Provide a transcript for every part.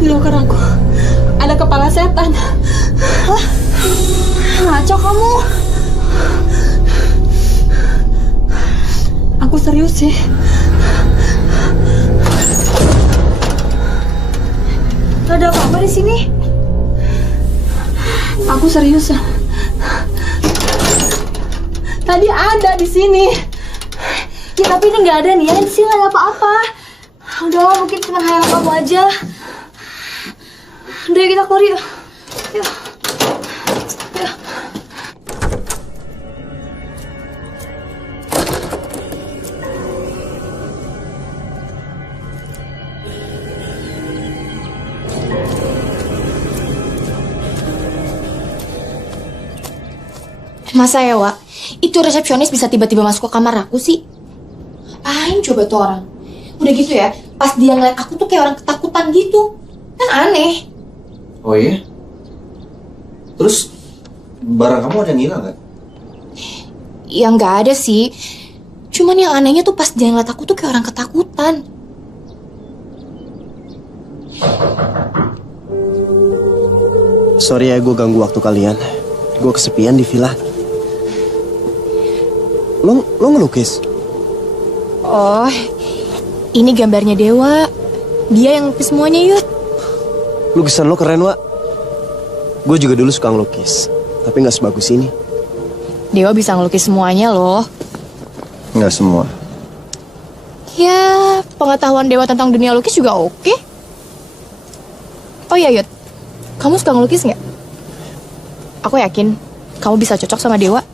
Di loker aku ada kepala setan. Hah? Ngaco kamu. Aku serius sih. Ada apa-apa di sini? Aku serius. Tadi ada di sini. Ya tapi ini nggak ada nih ya, di sini nggak ada apa-apa. Udah, mungkin cuma khayal kamu aja. Udah, kita keluar yuk. Yuk. Yuk. Masa ya, Wak? Itu resepsionis bisa tiba-tiba masuk ke kamar aku sih? Apain coba tuh orang? Udah gitu ya, pas dia ngeliat aku tuh kayak orang ketakutan gitu. Kan aneh. Oh iya? Terus barang kamu ada yang hilang gak? Ya nggak ada sih. Cuman yang anehnya tuh pas dia ngeliat aku tuh kayak orang ketakutan. Sorry ya gue ganggu waktu kalian. Gue kesepian di villa. Lo ngelukis? Oh, ini gambarnya Dewa. Dia yang lukis semuanya, Yud. Lukisan lo keren, Wak. Gue juga dulu suka ngelukis, tapi gak sebagus ini. Dewa bisa ngelukis semuanya loh. Nggak semua. Ya, pengetahuan Dewa tentang dunia lukis juga oke. Oh iya, Yud. Kamu suka ngelukis nggak? Aku yakin kamu bisa cocok sama Dewa.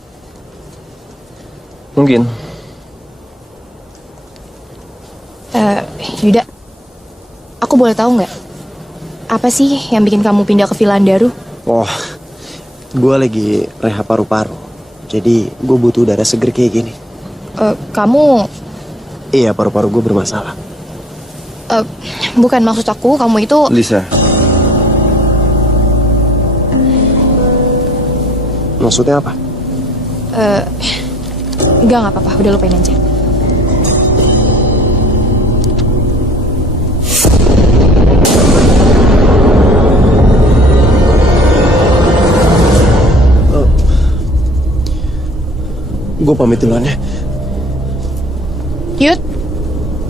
Mungkin. Yuda, aku boleh tahu nggak? Apa sih yang bikin kamu pindah ke Villa Andaru? Oh, gue lagi rehab paru-paru. Jadi gue butuh udara seger kayak gini. Kamu... Iya, paru-paru gue bermasalah. Bukan maksud aku, kamu itu... Lisa. Maksudnya apa? Nggak apa-apa, udah lupain aja. Gue pamit duluan ya.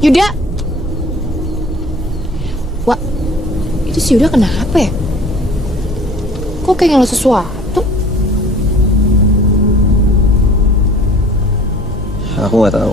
Yuda. Wah, itu si Yuda kenapa ya? Kok kayak ngeluh sesuatu? Aku nggak tahu.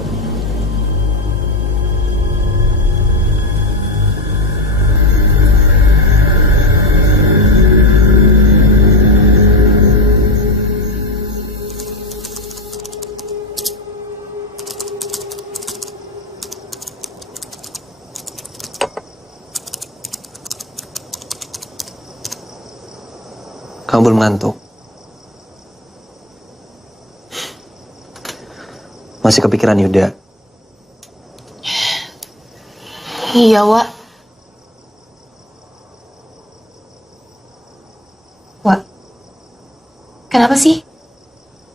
Kamu belum ngantuk? Masih kepikiran Yuda? Iya, Wak. Wak, kenapa sih?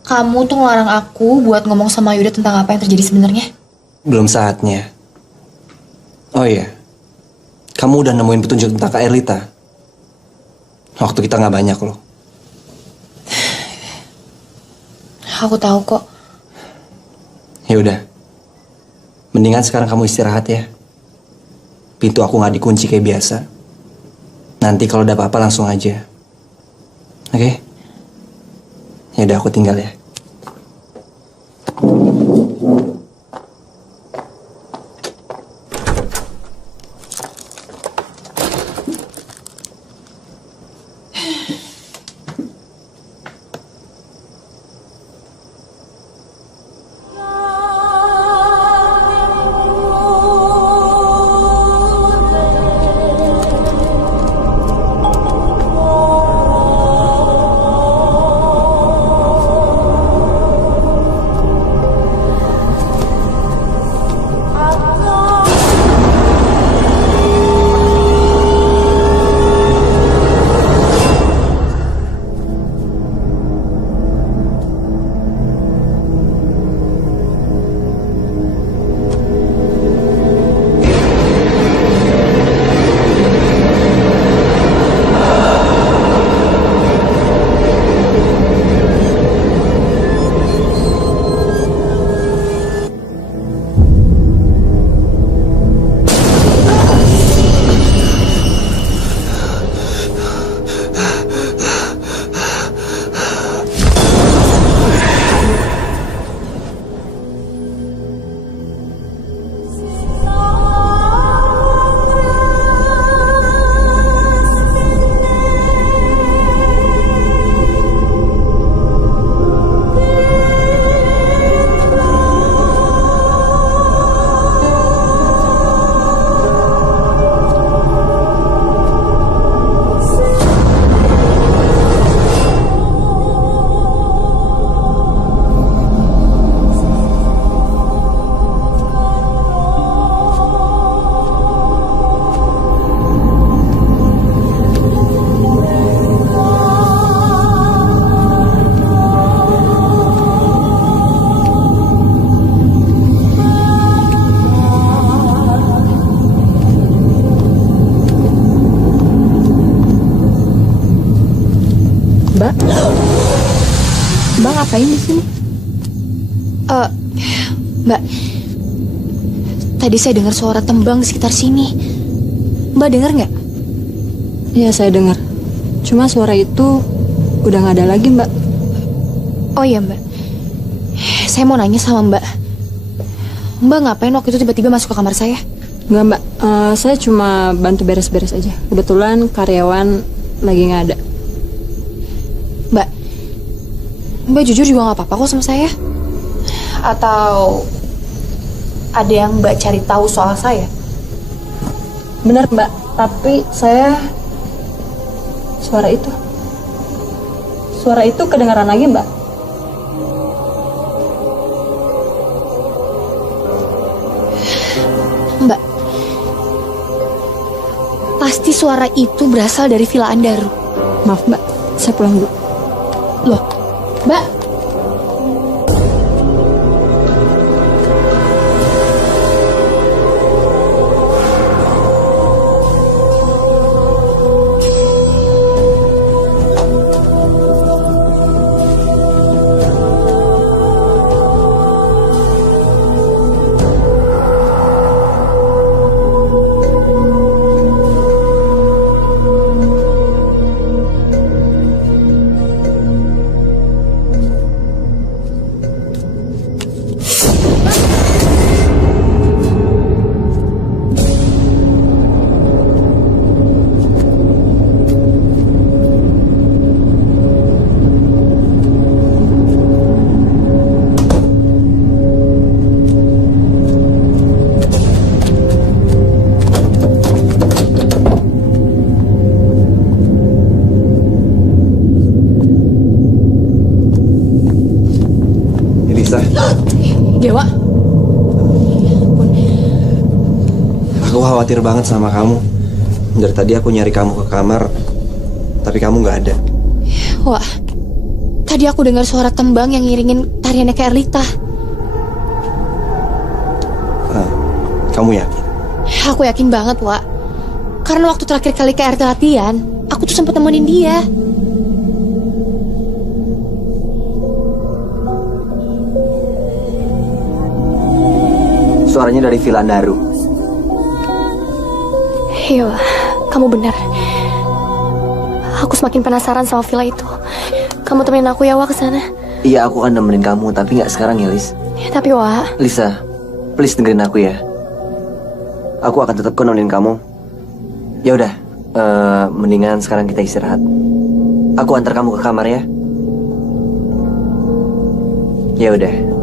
Kamu tuh ngelarang aku buat ngomong sama Yuda tentang apa yang terjadi sebenarnya? Belum saatnya. Oh iya, kamu udah nemuin petunjuk tentang Kak Erlita? Waktu kita nggak banyak loh. Aku tahu kok. Ya udah, mendingan sekarang kamu istirahat ya. Pintu aku nggak dikunci kayak biasa. Nanti kalau ada apa-apa langsung aja. Oke? Ya udah, aku tinggal ya. Mbak? Mbak ngapain di sini? Mbak, tadi saya dengar suara tembang di sekitar sini. Mbak dengar nggak? Iya, saya dengar. Cuma suara itu udah nggak ada lagi, Mbak. Oh iya Mbak, saya mau nanya sama Mbak. Mbak ngapain waktu itu tiba-tiba masuk ke kamar saya? Nggak, Mbak. Saya cuma bantu beres-beres aja. Kebetulan karyawan lagi nggak ada. Mbak jujur juga nggak apa-apa kok sama saya. Atau ada yang Mbak cari tahu soal saya? Benar, Mbak. Tapi suara itu kedengaran lagi, Mbak. Mbak, pasti suara itu berasal dari Villa Andaru. Maaf, Mbak. Saya pulang dulu. Loh, Mbak. Dewa, Aku khawatir banget sama kamu. Dari tadi aku nyari kamu ke kamar, tapi kamu nggak ada. wah, tadi aku dengar suara tembang yang ngiringin tariannya ke Erlita. Kamu yakin? Aku yakin banget, Wak. Karena waktu terakhir kali ke RT latihan, aku tuh sempat nemenin dia. Suaranya dari Villa Andaru. Iya, Wak. Kamu benar. Aku semakin penasaran sama villa itu. Kamu temenin aku ya, Wak, ke sana. Iya, aku akan nemenin kamu, tapi nggak sekarang ya, Lis. Ya, tapi, Wak. Lisa, please dengerin aku ya. Aku akan tetap kok nemenin kamu. Ya udah, mendingan sekarang kita istirahat. Aku antar kamu ke kamar ya. Ya udah.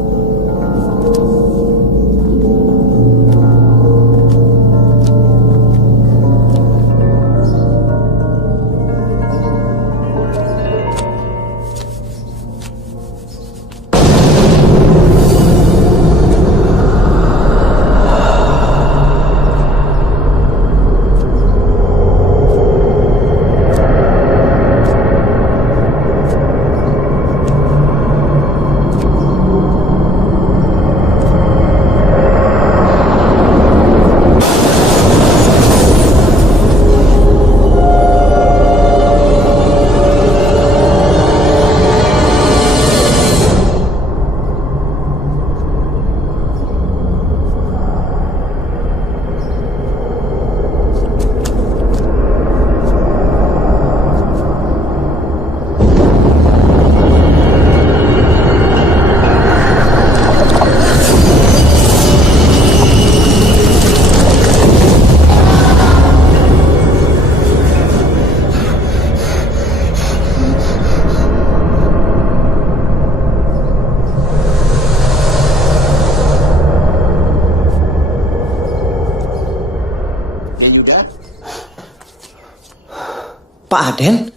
Pak Aden?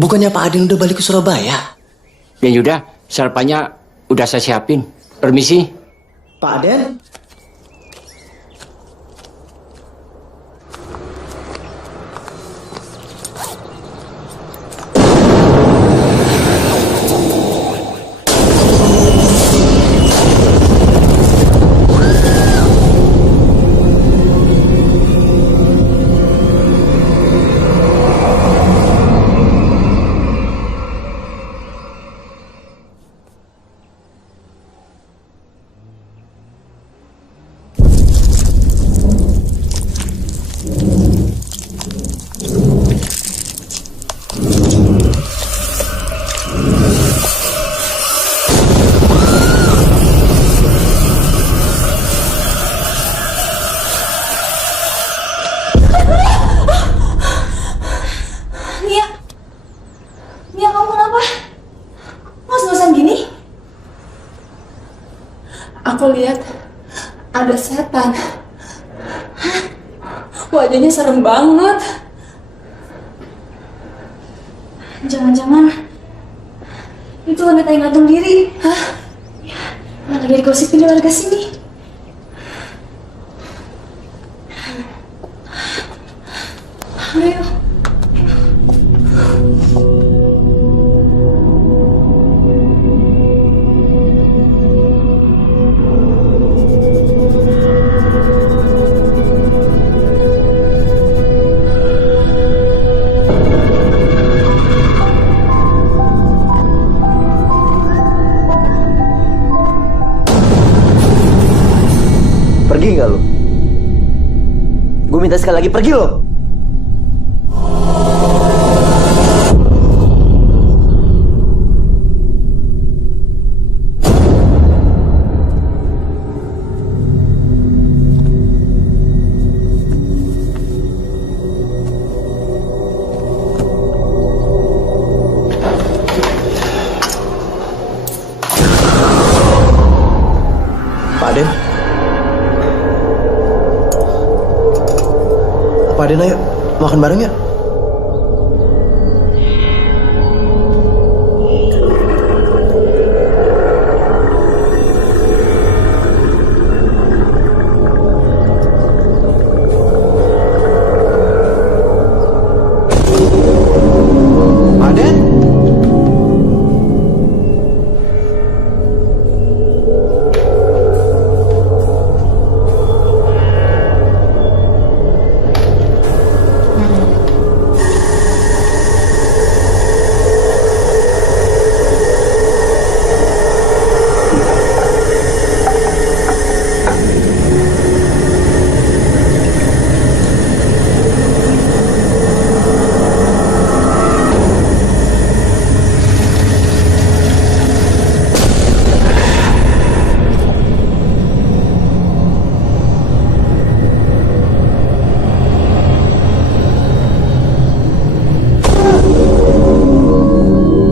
Bukannya Pak Aden udah balik ke Surabaya? Ya Yuda, sarapannya udah saya siapin. Permisi. Pak Aden? aku lihat ada setan. Wajahnya serem banget. Jangan-jangan itu wanita yang gantung diri. Hah? Mana lagi digosipin di warga sini? Ayo. Pergi nggak lo? Gue minta sekali lagi pergi lo. Pak Aden. Pak Aden, ayo makan bareng ya.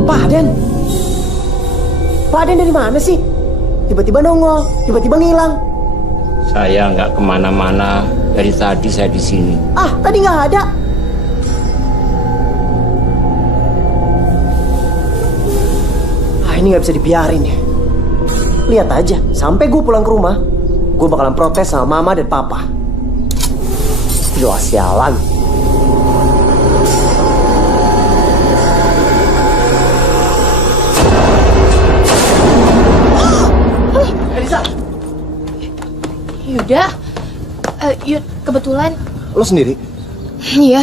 Pak Aden. Pak Aden dari mana sih? Tiba-tiba nongol, tiba-tiba ngilang. Saya nggak kemana-mana. Dari tadi saya di sini. Ah, tadi nggak ada. Ah, ini nggak bisa dibiarin ya. Lihat aja, sampai gue pulang ke rumah, gue bakalan protes sama mama dan papa. Yo, sialan. Yuda, Yud, kebetulan. Lo sendiri? Iya.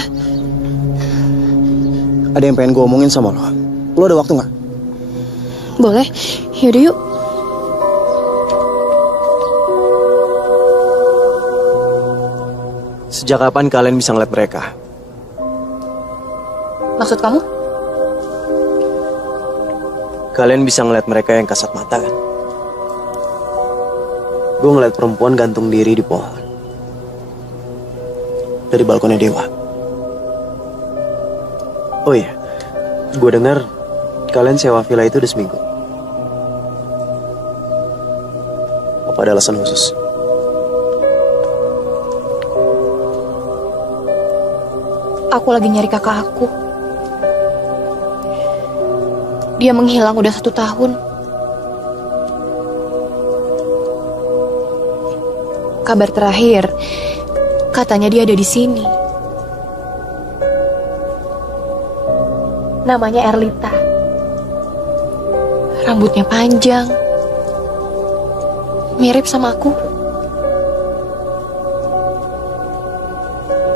Ada yang pengen gue omongin sama lo. Lo ada waktu nggak? Boleh. Yaudah yuk. Sejak kapan kalian bisa ngeliat mereka? Maksud kamu? Kalian bisa ngeliat mereka yang kasat mata kan? Gue ngeliat perempuan gantung diri di pohon. Dari balkonnya Dewa. Oh iya, gue dengar kalian sewa villa itu udah seminggu. Apa ada alasan khusus? Aku lagi nyari kakak aku. Dia menghilang udah 1 tahun. Kabar terakhir, katanya dia ada di sini. Namanya Erlita. Rambutnya panjang. Mirip sama aku.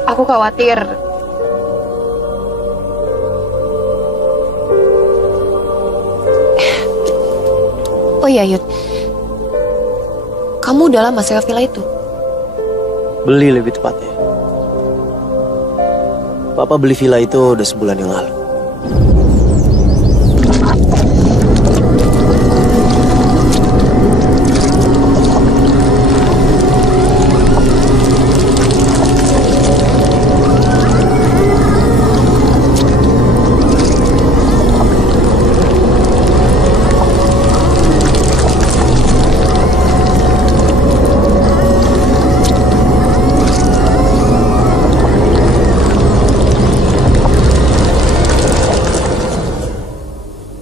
Aku khawatir oh iya, Yud. Kamu udah lama sewa villa itu? Beli lebih tepatnya. Papa beli villa itu udah sebulan yang lalu.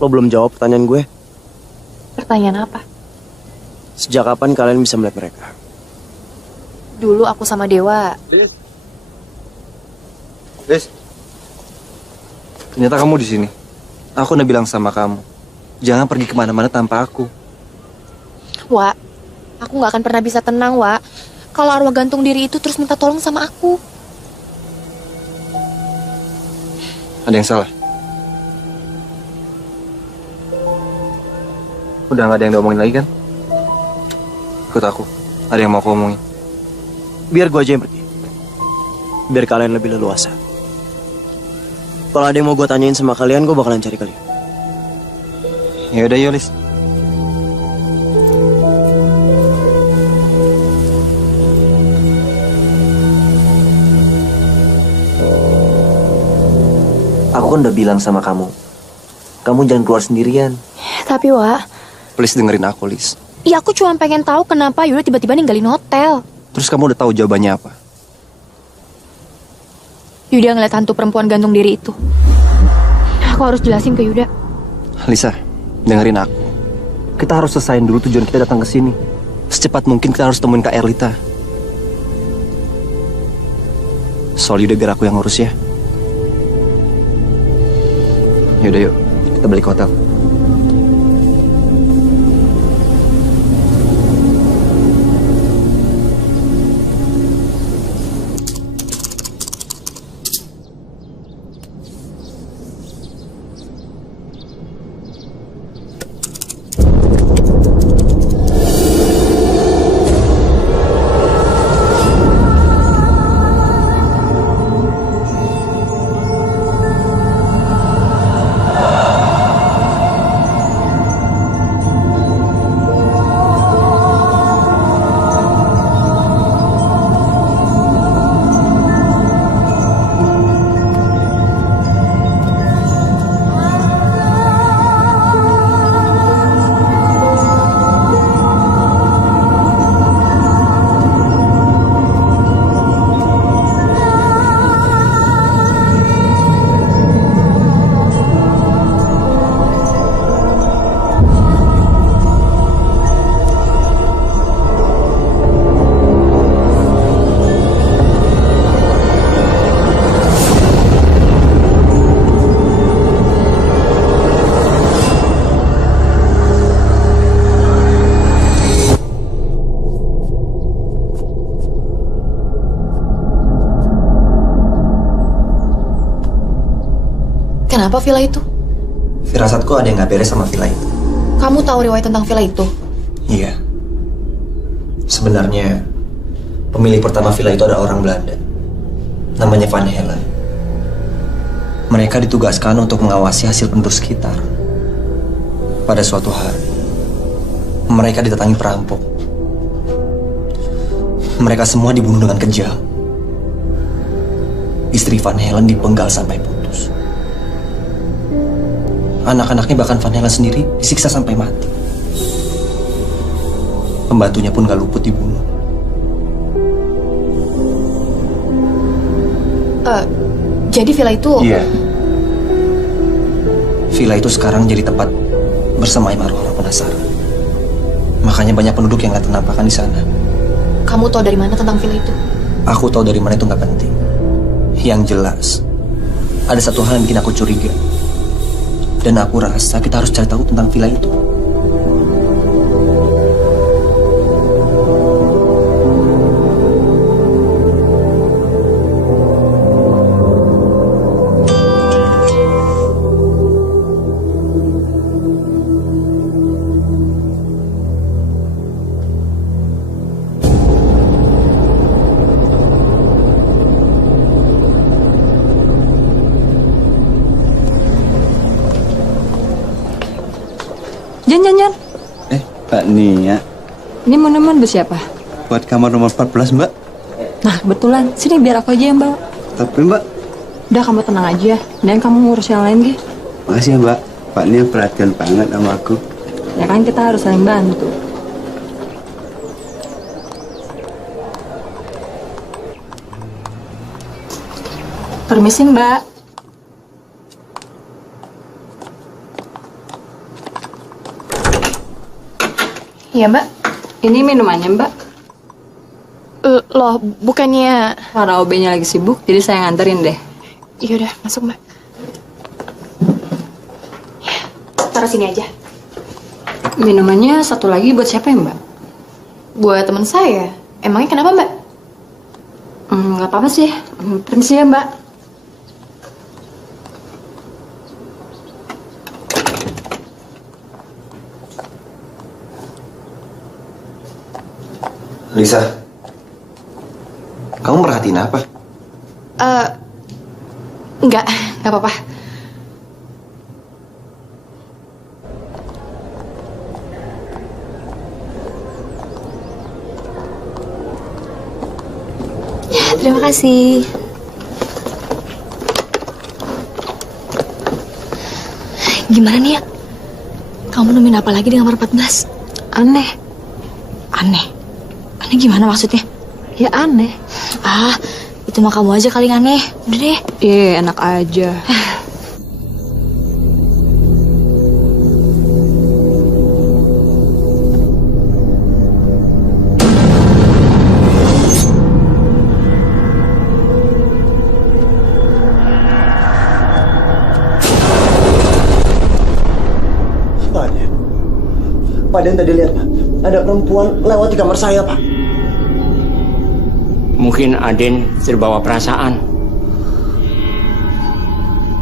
Lo belum jawab pertanyaan gue. Pertanyaan apa? Sejak kapan kalian bisa melihat mereka? Dulu aku sama Dewa. Liz, ternyata kamu di sini. Aku udah bilang sama kamu, jangan pergi kemana-mana tanpa aku. Wak, aku gak akan pernah bisa tenang, Wak. Kalau arwah gantung diri itu terus minta tolong sama aku. Ada yang salah? Udah gak ada yang diomongin lagi kan? Ikut aku, ada yang mau aku omongin. Biar gue aja yang pergi. Biar kalian lebih leluasa. Kalau ada yang mau gue tanyain sama kalian, gue bakalan cari kalian. Ya udah, Yolis. Aku kan udah bilang sama kamu, kamu jangan keluar sendirian. Tapi, Wak, Please dengerin aku, Liz. ya aku cuma pengen tahu kenapa Yuda tiba-tiba ninggalin hotel. Terus kamu udah tahu jawabannya apa? Yuda ngeliat hantu perempuan gantung diri itu. Aku harus jelasin ke Yuda. Lisa, dengerin aku. Kita harus selesain dulu tujuan kita datang ke sini. Secepat mungkin kita harus temuin Kak Erlita. Soal Yuda biar aku yang ngurus ya. Yaudah yuk, kita balik ke hotel. Kenapa villa itu? Firasatku ada yang gak beres sama villa itu. Kamu tahu riwayat tentang villa itu? Iya. Sebenarnya pemilik pertama villa itu adalah orang Belanda. Namanya Van Helen. Mereka ditugaskan untuk mengawasi hasil penduduk sekitar. Pada suatu hari, mereka didatangi perampok. Mereka semua dibunuh dengan kejam. Istri Van Helen dipenggal sampai putus. Anak-anaknya bahkan Van Helen sendiri disiksa sampai mati. Pembantunya pun gak luput dibunuh. Jadi villa itu... Iya. Villa itu sekarang jadi tempat bersemayam arwah orang penasaran. Makanya banyak penduduk yang gak tenampakan di sana. Kamu tahu dari mana tentang villa itu? Aku tahu dari mana itu gak penting. Yang jelas, ada satu hal yang bikin aku curiga. Dan aku rasa kita harus cari tahu tentang villa itu. Jan. Mbak Nia, Ini mau nemen bu siapa? buat kamar nomor 14 Mbak. Nah kebetulan, sini biar aku aja yang bawa. Tapi Mbak, Udah kamu tenang aja, dan kamu ngurus yang lain Gi. makasih ya Mbak. Mbak Nia perhatian banget sama aku. Ya kan kita harus saling bantu. Permisi Mbak. Iya, Mbak. Ini minumannya, Mbak. Loh, bukannya... Karena OB-nya lagi sibuk, jadi saya nganterin deh. Yaudah, masuk Mbak. Taruh sini aja. Minumannya satu lagi buat siapa ya, Mbak? Buat teman saya. Emangnya kenapa, Mbak? Nggak apa-apa sih. Permisi ya, Mbak. Lisa, kamu merhatiin apa? Enggak apa-apa. Terima kasih. Gimana nih ya? Kamu nemuin apa lagi di kamar 14? Aneh. Aneh? Aneh gimana maksudnya? Ya aneh. Ah, itu mah kamu aja kali yang aneh. Udah deh. Enak aja. Pak Den tadi lihat, Pak. Ada perempuan lewat di kamar saya, Pak. Mungkin Aden terbawa perasaan.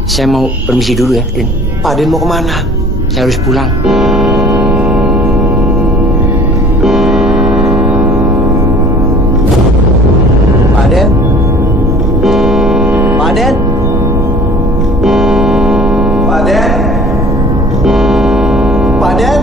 Saya mau permisi dulu ya, Den. Pak Den mau kemana? Saya harus pulang. Pak Den? Pak Den? Pak Den? Pak Den?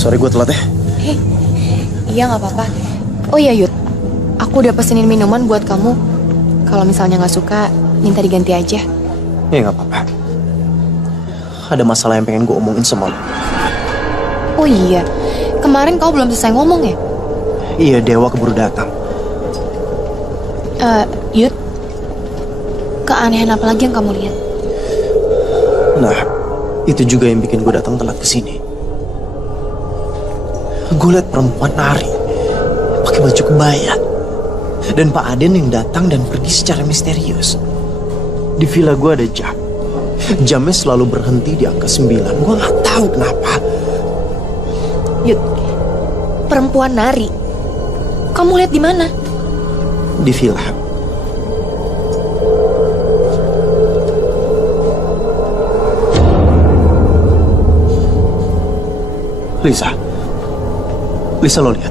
Sorry gue telat ya. Iya nggak apa-apa. Oh iya Yud, aku udah pesenin minuman buat kamu. Kalau misalnya nggak suka, minta diganti aja. Ya nggak apa-apa. Ada masalah yang pengen gue omongin sama lo. Oh iya, kemarin kau belum selesai ngomong ya? Iya, Dewa keburu datang. Yud, keanehan apa lagi yang kamu lihat? Nah, itu juga yang bikin gue datang telat ke sini. Gue liat perempuan nari pakai baju kebaya, dan Pak Aden yang datang dan pergi secara misterius. Di villa gue ada jam. Jamnya selalu berhenti di angka 9. Gue nggak tahu kenapa. Yud, perempuan nari. Kamu lihat di mana? Di villa. Lisa, lo lihat?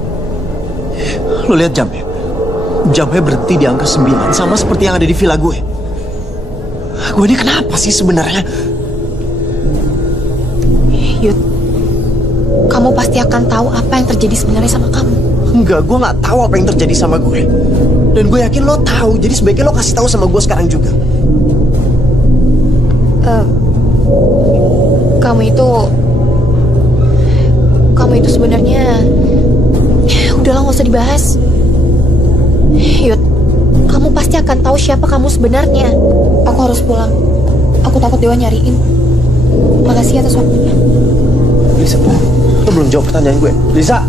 Lo lihat jamnya? Jamnya berhenti di angka 9, sama seperti yang ada di villa gue. Gue ini kenapa sih sebenarnya? Yud, kamu pasti akan tahu apa yang terjadi sebenarnya sama kamu. Enggak, gue nggak tahu apa yang terjadi sama gue. Dan gue yakin lo tahu, jadi sebaiknya lo kasih tahu sama gue sekarang juga. Kamu itu sebenarnya udahlah nggak usah dibahas. Yud, kamu pasti akan tahu siapa kamu sebenarnya. Aku harus pulang. Aku takut Dewa nyariin. Makasih atas waktunya. Lisa, lo belum jawab pertanyaan gue. Lisa.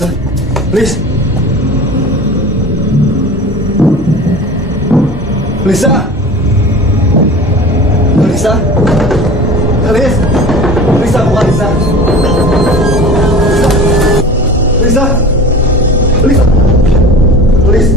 Lisa, please. Lisa. Lisa. Lisa. Lisa, bukan Lisa. Lisa. Lisa. Lisa.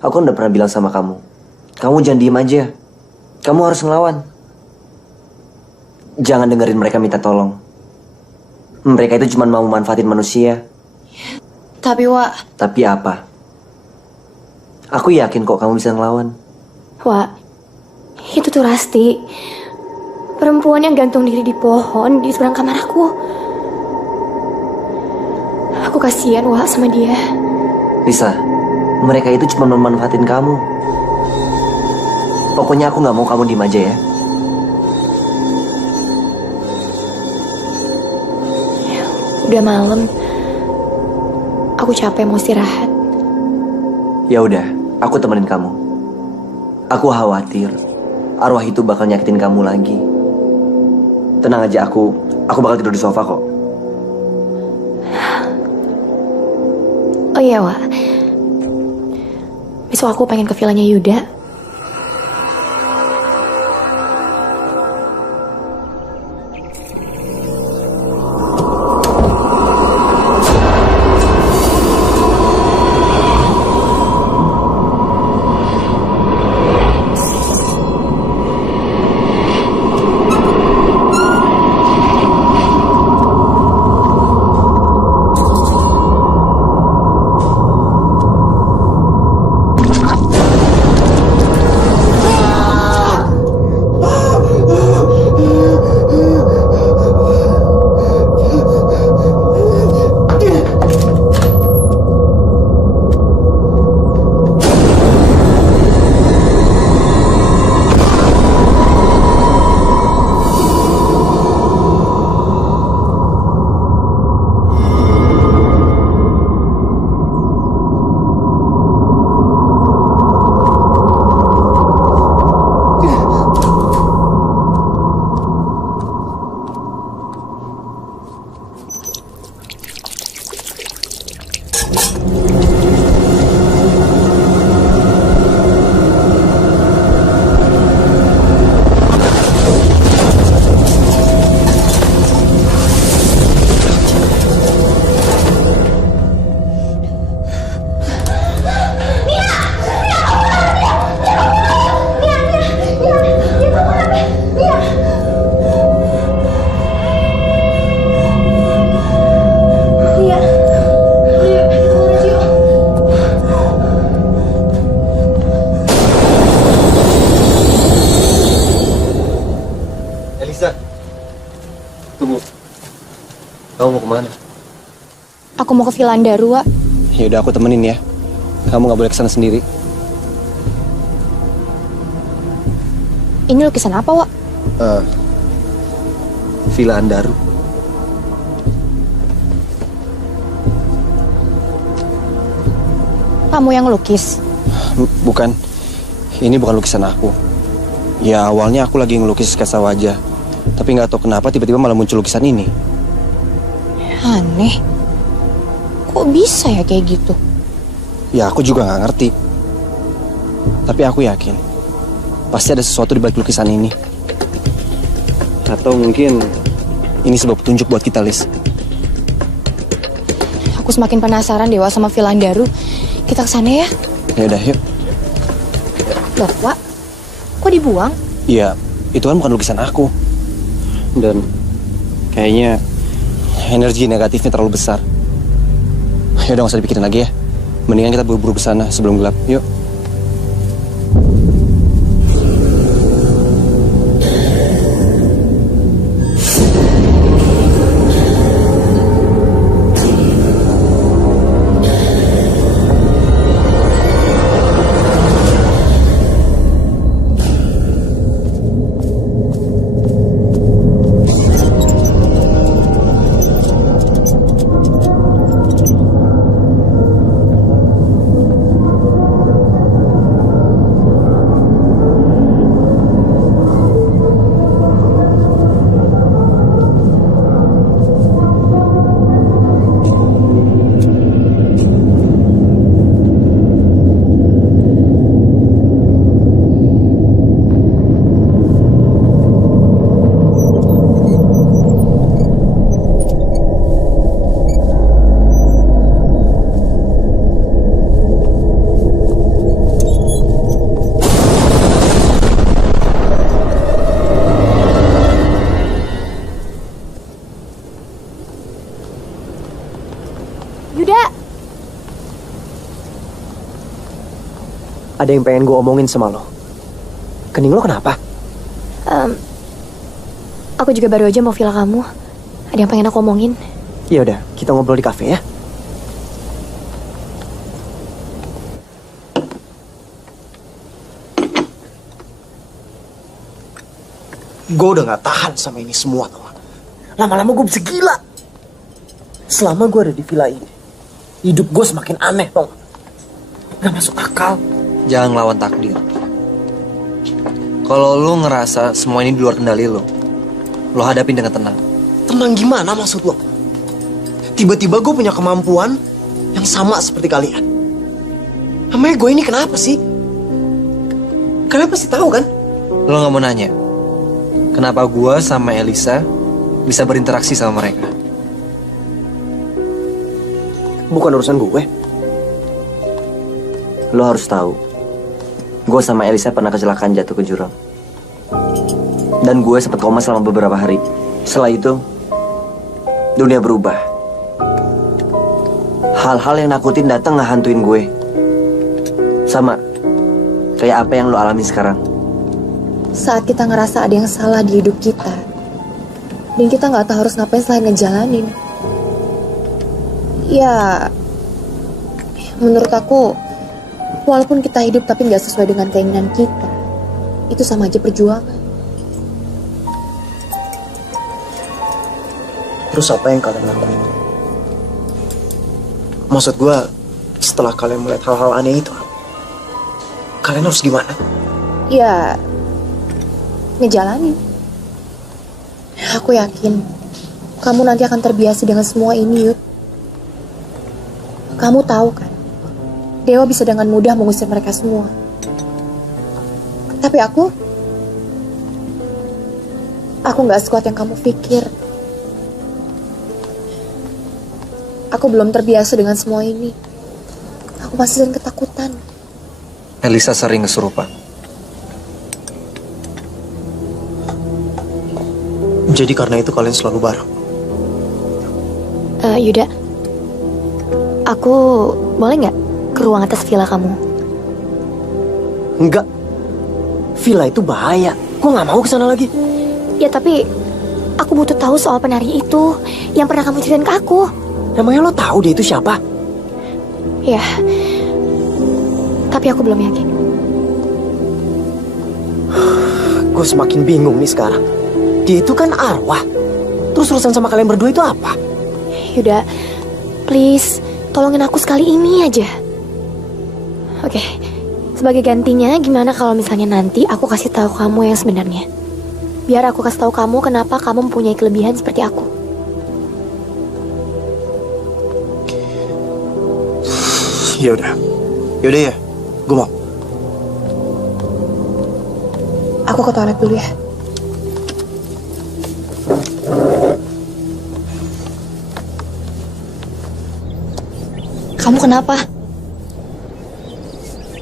Aku kan udah pernah bilang sama kamu, kamu jangan diem aja. Kamu harus ngelawan. Jangan dengerin mereka minta tolong. Mereka itu cuma mau manfaatin manusia. Tapi, Wak... Tapi apa? Aku yakin kok kamu bisa ngelawan. Wak, itu tuh Rasti. Perempuan yang gantung diri di pohon di seberang kamar aku. Aku kasihan, Wak, sama dia. Lisa, mereka itu cuma memanfaatin kamu. Pokoknya aku gak mau kamu diem aja ya. Udah malam. Aku capek mau istirahat. Ya udah, aku temenin kamu. Aku khawatir arwah itu bakal nyakitin kamu lagi. Tenang aja, aku bakal tidur di sofa kok. Oh iya, Wak. Besok aku pengen ke villanya Yuda. Tunggu. Kamu mau kemana? Aku mau ke Villa Andaru, Wak. Yaudah, aku temenin ya. Kamu gak boleh kesana sendiri. Ini lukisan apa, Wak? Villa Andaru. Kamu yang lukis? Bukan. Ini bukan lukisan aku. Ya awalnya aku lagi ngelukis sketsa wajah. Tapi nggak tahu kenapa tiba-tiba malah muncul lukisan ini. Aneh. Kok bisa ya kayak gitu? Ya aku juga nggak ngerti. Tapi aku yakin pasti ada sesuatu di balik lukisan ini. Atau mungkin ini sebab petunjuk buat kita, Lis. Aku semakin penasaran Dewa sama Villa Andaru. Kita kesana ya? Ya udah, yuk. Loh, Wak. Kok dibuang? Iya, itu kan bukan lukisan aku. Dan kayaknya energi negatifnya terlalu besar. Ya udah, nggak usah dipikirin lagi ya. Mendingan kita buru-buru ke sana sebelum gelap. Yuk. Ada yang pengen gue omongin sama lo. Kening lo kenapa? Aku juga baru aja mau villa kamu. Ada yang pengen aku omongin. Ya udah, kita ngobrol di kafe ya. Gue udah gak tahan sama ini semua, tau gak? Lama-lama gue bisa gila. Selama gue ada di villa ini, hidup gue semakin aneh, tau gak? Gak masuk akal. Jangan ngelawan takdir. Kalau lu ngerasa semua ini di luar kendali lo hadapin dengan tenang. Tenang gimana maksud lo? Tiba-tiba gue punya kemampuan yang sama seperti kalian. Namanya gue ini kenapa sih? Kalian pasti tahu kan? Lo gak mau nanya kenapa gua sama Elisa bisa berinteraksi sama mereka? Bukan urusan gue. Lo harus tahu, gue sama Elisa pernah kecelakaan jatuh ke jurang. Dan gue sempat koma selama beberapa hari. Setelah itu, dunia berubah. Hal-hal yang nakutin datang ngehantuin gue. Sama kayak apa yang lo alami sekarang. Saat kita ngerasa ada yang salah di hidup kita, dan kita nggak tahu harus ngapain selain ngejalanin. Ya, menurut aku, walaupun kita hidup tapi nggak sesuai dengan keinginan kita, itu sama aja perjuangan. Terus apa yang kalian lakuin? Maksud gue, setelah kalian melihat hal-hal aneh itu, kalian harus gimana? Ya, ngejalanin. Aku yakin kamu nanti akan terbiasa dengan semua ini, Yud. Kamu tahu kan, Dewa bisa dengan mudah mengusir mereka semua. Tapi aku gak sekuat yang kamu pikir. Aku belum terbiasa dengan semua ini. Aku masih sering ketakutan. Elisa sering kesurupan. Jadi karena itu kalian selalu bareng? Yuda, aku boleh nggak ke ruang atas villa kamu? Enggak. Villa itu bahaya. Gue gak mau kesana lagi. Ya tapi aku butuh tahu soal penari itu yang pernah kamu ceritain ke aku. Emangnya lo tahu dia itu siapa? Ya, tapi aku belum yakin. Gue semakin bingung nih sekarang. Dia itu kan arwah. Terus urusan sama kalian berdua itu apa? Yuda, please, tolongin aku sekali ini aja. Oke, sebagai gantinya gimana kalau misalnya nanti aku kasih tahu kamu yang sebenarnya? Biar aku kasih tahu kamu kenapa kamu mempunyai kelebihan seperti aku. Yaudah ya, gue mau. Aku ke toilet dulu ya. Kamu kenapa?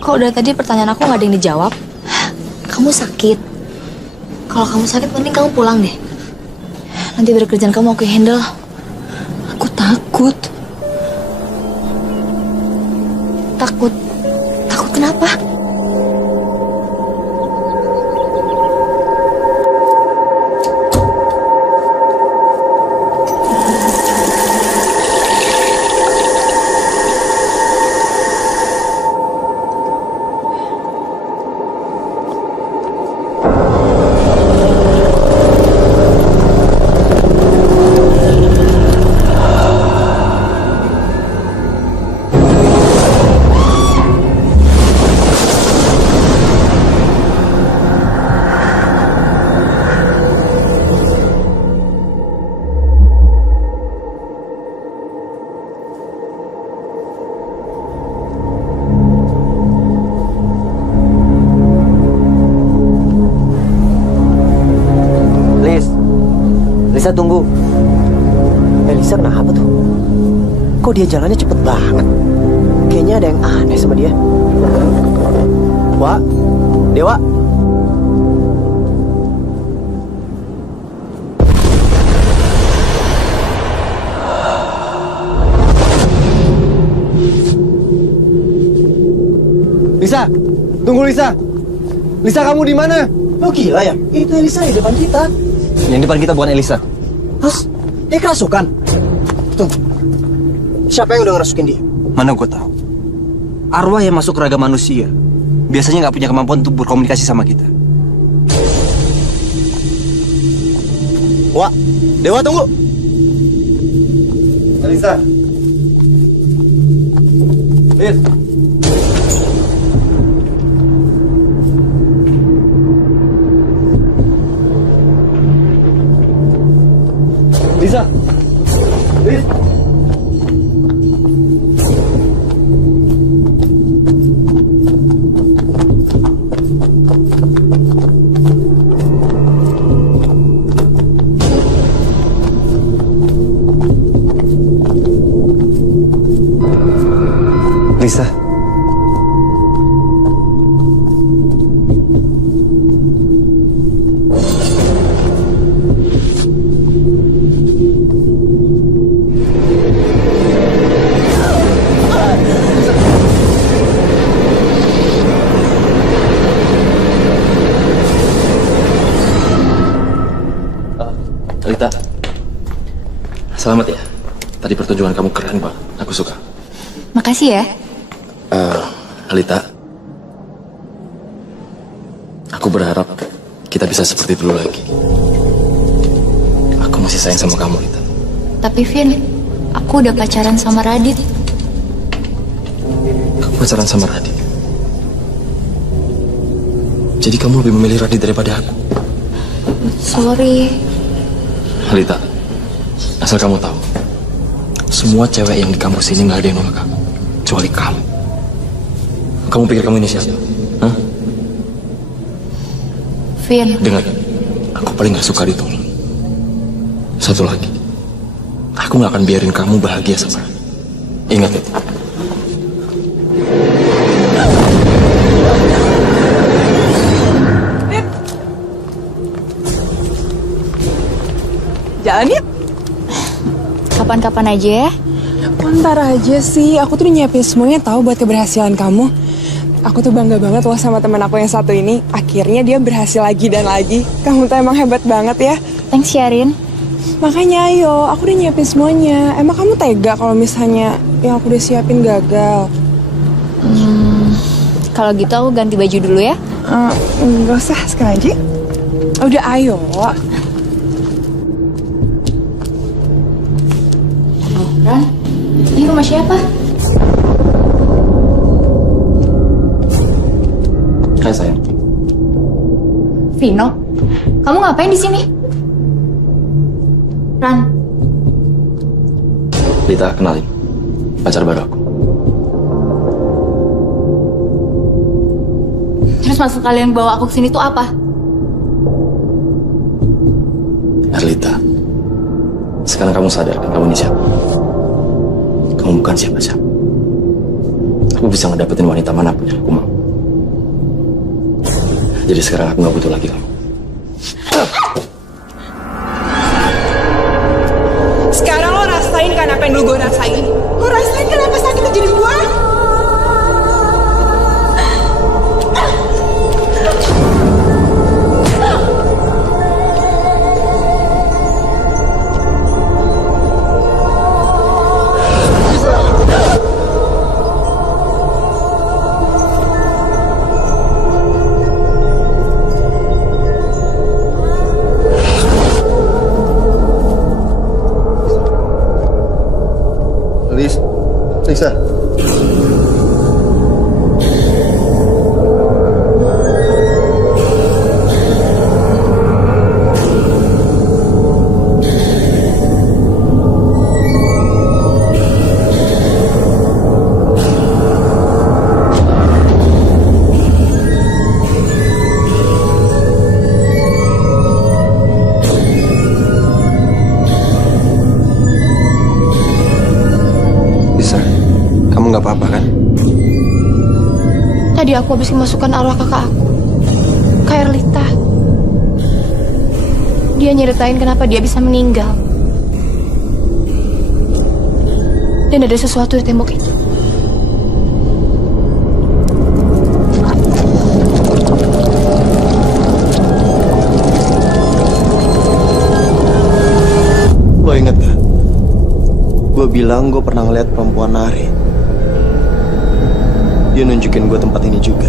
Kok dari tadi pertanyaan aku nggak ada yang dijawab? Kamu sakit. Kalau kamu sakit, mending kamu pulang deh. Nanti dari kerjaan kamu aku handle. Aku takut. Takut? Takut kenapa? Lisa, tunggu. Lisa kenapa tuh? Kok dia jalannya cepet banget? Kayaknya ada yang aneh sama dia. Wak, Dewa. Lisa, tunggu Lisa. Lisa, kamu di mana? Lo gila ya? Itu Elisa di depan kita. Yang depan kita bukan Elisa. Terus, dia kerasukan. Tuh, siapa yang udah ngerasukin dia? Mana gue tahu. Arwah yang masuk ke raga manusia biasanya nggak punya kemampuan untuk berkomunikasi sama kita. Wak, Dewa tunggu. Elisa. Liz. Lisa. Liz. Lisa. Alita, selamat ya. Tadi pertunjukan kamu keren banget. Aku suka. Makasih ya. Alita, aku berharap kita bisa seperti dulu lagi. Aku masih sayang sama kamu, Alita. Tapi Vin, aku udah pacaran sama Radit. Kamu pacaran sama Radit. Jadi kamu lebih memilih Radit daripada aku. Sorry. Alita, asal kamu tahu, semua cewek yang di kampus ini nggak ada yang nolak aku, kecuali kamu. Kamu pikir kamu ini siapa? Hah? Vin. Dengar, aku paling gak suka ditolak. Satu lagi, aku gak akan biarin kamu bahagia sama aku. Ingat itu. Jalan yuk. Kapan-kapan aja ya. Ntar aja sih, aku tuh nyiapin semuanya tahu buat keberhasilan kamu. Aku tuh bangga banget loh sama teman aku yang satu ini. Akhirnya dia berhasil lagi dan lagi. Kamu tuh emang hebat banget ya. Thanks Sharin. Makanya ayo, aku udah nyiapin semuanya. Emang kamu tega kalau misalnya yang aku udah siapin gagal? Kalau gitu aku ganti baju dulu ya. Nggak usah, sekarang aja. Udah ayo. Ran, ini rumah siapa? Hai sayang. Vino, kamu ngapain di sini? Ran, Lita, kenalin. Pacar baru aku. terus maksud kalian bawa aku ke sini tuh apa? Erlita, sekarang kamu sadar kan kamu ini siapa? Kamu bukan siapa-siapa. Aku bisa ngedapetin wanita manapun yang aku mau. Jadi sekarang aku gak butuh lagi kamu. Sekarang lo rasain kan apa yang dulu gue rasain. Lo rasain kan apa sakitnya jadi gue. Lisa. Kamu nggak apa-apa kan? Tadi aku habis memasukkan arwah kakak aku ke Erlita. Dia nyeritain kenapa dia bisa meninggal. Dan ada sesuatu di tembok itu. Lo inget gak? Gue bilang gue pernah ngeliat perempuan nari. Dia nunjukin gue tempat ini juga.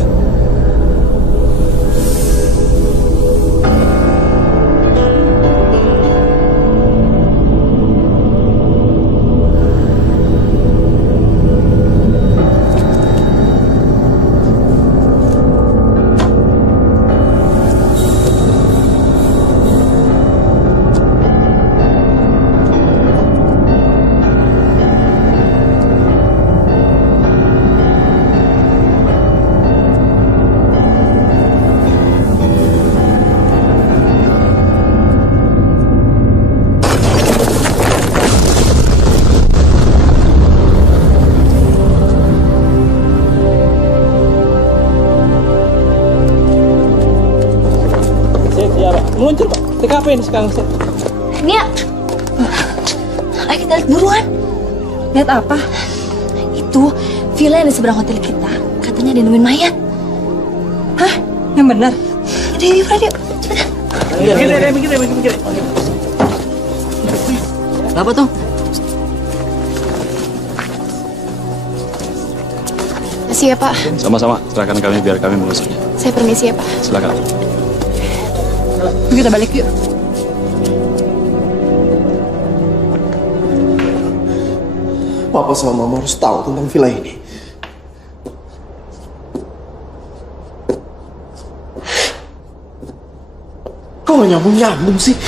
Meluncur Pak, TKP ini sekarang. Nia, ayo kita lihat buruan. Lihat apa? Itu villa yang di seberang hotel kita. Katanya ada yang nemuin mayat. Hah? Yang benar? Yuk, Fred, yuk. Cepetan. Begini. Apa tuh? Makasih ya, Pak. Sama-sama, serahkan kami biar kami mengusutnya. Saya permisi ya, Pak. Silakan. Kita balik yuk. Papa sama Mama harus tahu tentang villa ini. Kok gak nyambung-nyambung sih?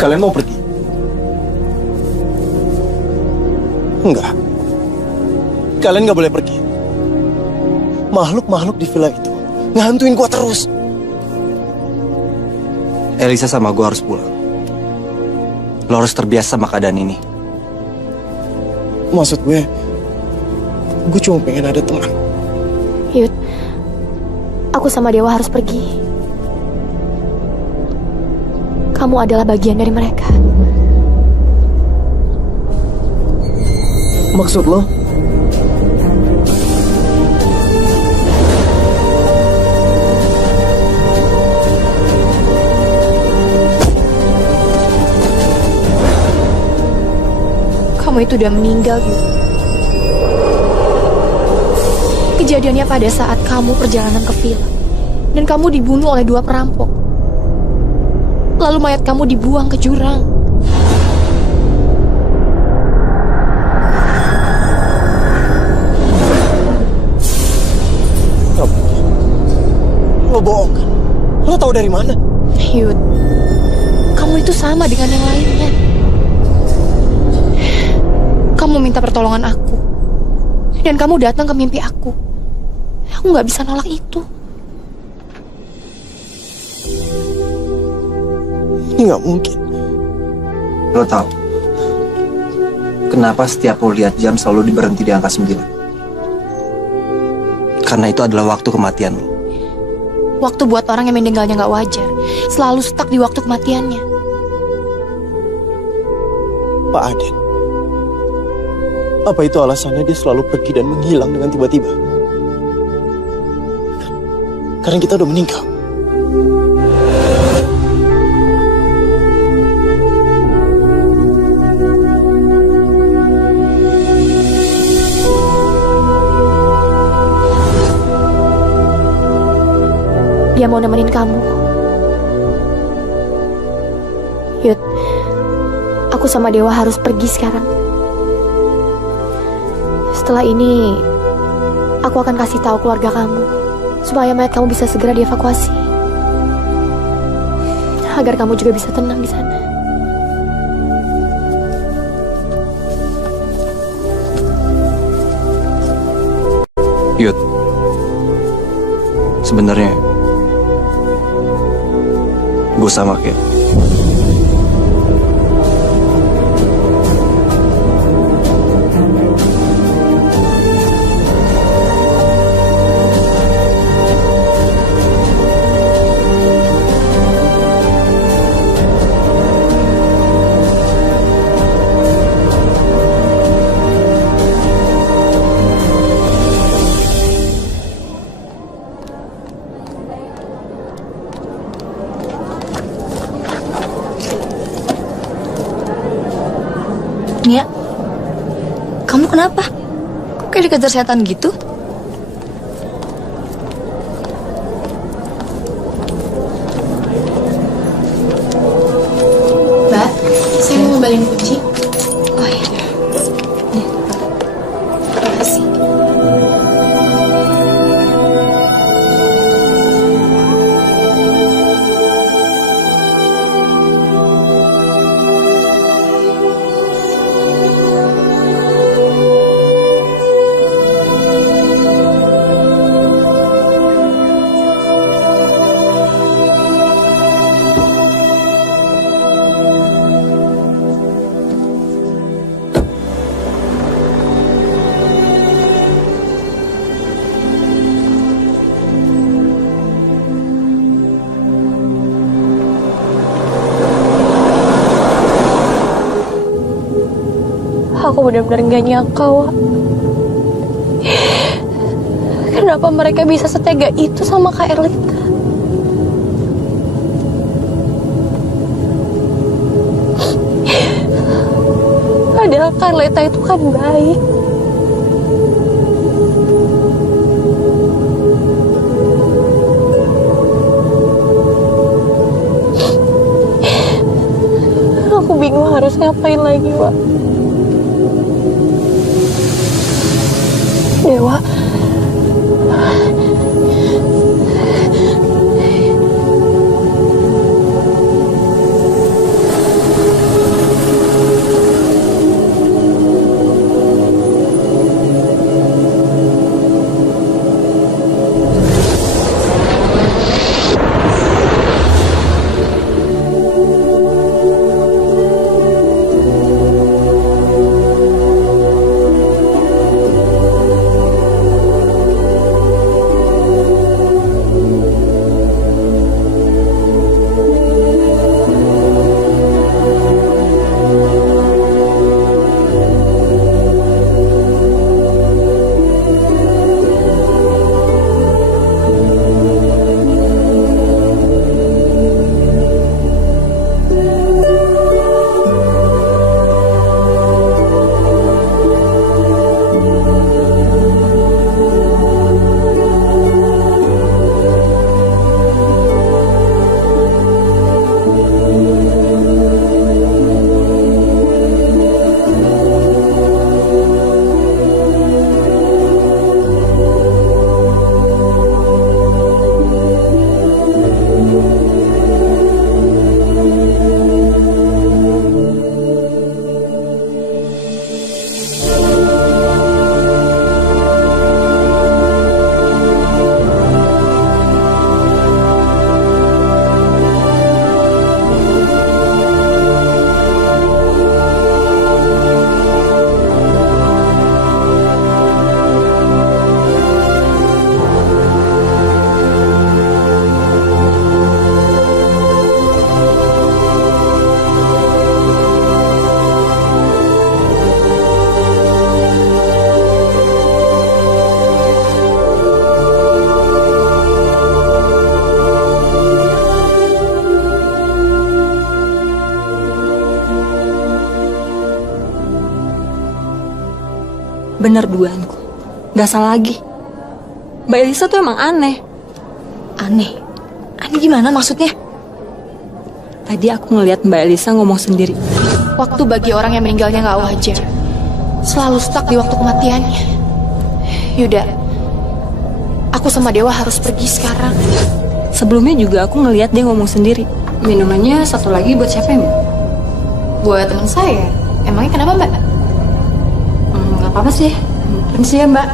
Kalian mau pergi? Enggak. Kalian nggak boleh pergi. Makhluk-makhluk di villa itu ngehantuin gua terus. Elisa sama gue harus pulang. Lo harus terbiasa sama keadaan ini. Maksud gue cuma pengen ada teman. Yud, aku sama Dewa harus pergi. Kamu adalah bagian dari mereka. Maksud lo? Kamu itu udah meninggal, Yud. Kejadiannya pada saat kamu perjalanan ke villa. Dan kamu dibunuh oleh 2 perampok. Lalu mayat kamu dibuang ke jurang. Lo bohong kan? Lo tahu dari mana? Yud, kamu itu sama dengan yang lainnya. Kamu minta pertolongan aku. Dan kamu datang ke mimpi aku. Aku gak bisa nolak itu. Ini gak mungkin. Lo tahu kenapa setiap lo lihat jam selalu diberhenti di angka 9? Karena itu adalah waktu kematian lo. Waktu buat orang yang meninggalnya gak wajar. Selalu stuck di waktu kematiannya. Pak Aden, apa itu alasannya dia selalu pergi dan menghilang dengan tiba-tiba? Karena kita udah meninggal. Dia mau nemenin kamu. Yud, aku sama Dewa harus pergi sekarang. Setelah ini, aku akan kasih tahu keluarga kamu supaya mayat kamu bisa segera dievakuasi, agar kamu juga bisa tenang di sana. Yud, sebenarnya gue sama kayak Nia, kamu kenapa? Kok kayak dikejar setan gitu? Mbak, saya mau ngembalin kunci. Oh iya. Nih. Terima kasih. Aku benar-benar gak nyangka, Wak. Kenapa mereka bisa setega itu sama Kak Erlita? Padahal Kak Erlita itu kan baik. Aku bingung harus ngapain lagi, Wak. Dewa, Bener dugaanku. Gak salah lagi. Mbak Elisa tuh emang aneh. Aneh? Aneh gimana maksudnya? Tadi aku ngeliat Mbak Elisa ngomong sendiri. Waktu bagi orang yang meninggalnya gak wajar. Selalu stuck di waktu kematiannya. Yuda, aku sama Dewa harus pergi sekarang. Sebelumnya juga aku ngeliat dia ngomong sendiri. Minumannya satu lagi buat siapa ya, Mbak? Buat teman saya. Emangnya kenapa, Mbak? Gak apa-apa sih. Permisi ya, Mbak.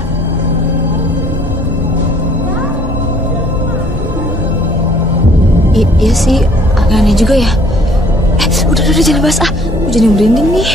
Iya sih, agak aneh juga ya. Udah jangan bahas ah. Aku jadi merinding nih.